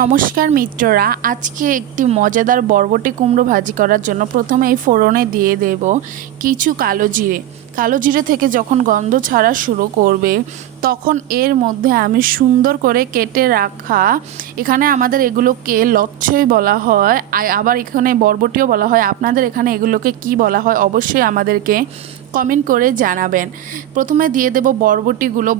নমস্কার মিত্ররা, আজকে একটি মজাদার বরবটি কুমড়ো ভাজি করার জন্য প্রথমে এই ফোড়নে দিয়ে দেব কিছু কালো জিরে। কালো জিরে থেকে যখন গন্ধ ছাড়া শুরু করবে তখন এর মধ্যে আমি সুন্দর করে কেটে রাখা, এখানে আমাদের এগুলোকে লচ্ছই বলা হয়, আবার এখানে বরবটিও বলা হয়। আপনাদের এখানে এগুলোকে কি বলা হয় অবশ্যই আমাদেরকে কমেন্ট করে জানাবেন। প্রথমে দিয়ে দেব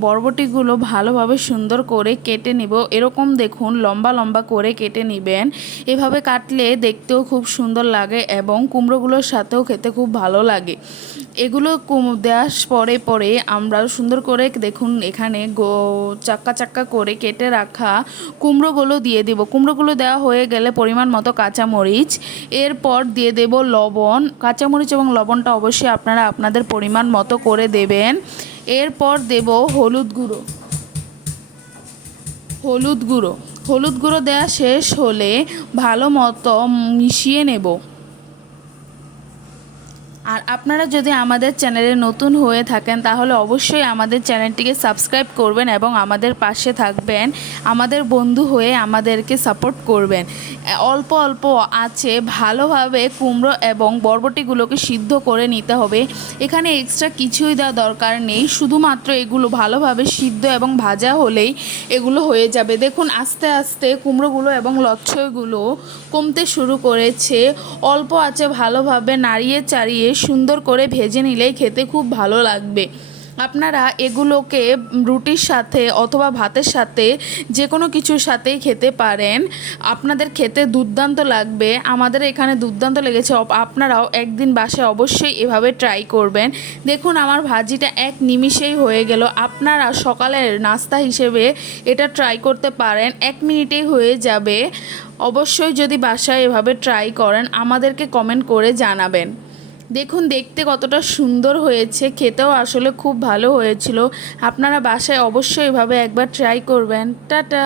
বরবটিগুলো ভালোভাবে সুন্দর করে কেটে নেব। এরকম দেখুন লম্বা লম্বা করে কেটে নেবেন। এভাবে কাটলে দেখতেও খুব সুন্দর লাগে এবং কুমড়োগুলোর সাথেও খেতে খুব ভালো লাগে। এগুলো দেওয়ার পরে আমরা সুন্দর করে দেখুন এখানে চাক্কা চাক্কা করে কেটে রাখা কুমড়োগুলো দিয়ে দেব। কুমড়োগুলো দেওয়া হয়ে গেলে পরিমাণ মতো কাঁচামরিচ, এরপর দিয়ে দেব লবণ। কাঁচামরিচ এবং লবণটা অবশ্যই আপনারা আপনাদের পরিমাণ মতো করে দেবেন। এরপর দেব হলুদ গুঁড়ো দেওয়া শেষ হলে ভালো মতো মিশিয়ে নেব। আর আপনারা যদি আমাদের চ্যানেলে নতুন হয়ে থাকেন তাহলে অবশ্যই আমাদের চ্যানেলটিকে সাবস্ক্রাইব করবেন এবং আমাদের পাশে থাকবেন, আমাদের বন্ধু হয়ে আমাদেরকে সাপোর্ট করবেন। অল্প অল্প আছে ভালোভাবে কুমড়ো এবং বরবটিগুলোকে সিদ্ধ করে নিতে হবে। এখানে এক্সট্রা কিছুই দেওয়া দরকার নেই, শুধুমাত্র এগুলো ভালোভাবে সিদ্ধ এবং ভাজা হলেই এগুলো হয়ে যাবে। দেখুন আস্তে আস্তে কুমড়োগুলো এবং লচ্ছইগুলো কমতে শুরু করেছে। অল্প আছে ভালোভাবে নাড়িয়ে চাড়িয়ে সুন্দর করে ভেজে নিলেই খেতে খুব ভালো লাগবে। আপনারা এগুলোকে রুটির সাথে অথবা ভাতের সাথে যে কোনো কিছুর সাথেই খেতে পারেন, আপনাদের খেতে দুর্দান্ত লাগবে। আমাদের এখানে দুর্দান্ত লেগেছে। আপনারাও একদিন বাসায় অবশ্যই এভাবে ট্রাই করবেন। দেখুন আমার ভাজিটা এক নিমিষেই হয়ে গেল। আপনারা সকালের নাস্তা হিসেবে এটা ট্রাই করতে পারেন, 1 মিনিটেই হয়ে যাবে। অবশ্যই যদি বাসায় এভাবে ট্রাই করেন আমাদেরকে কমেন্ট করে জানাবেন। দেখুন দেখতে কতটা সুন্দর হয়েছে, খেতেও আসলে খুব ভালো হয়েছিল। আপনারা বাসায় অবশ্যই এভাবে একবার ট্রাই করবেন। টাটা।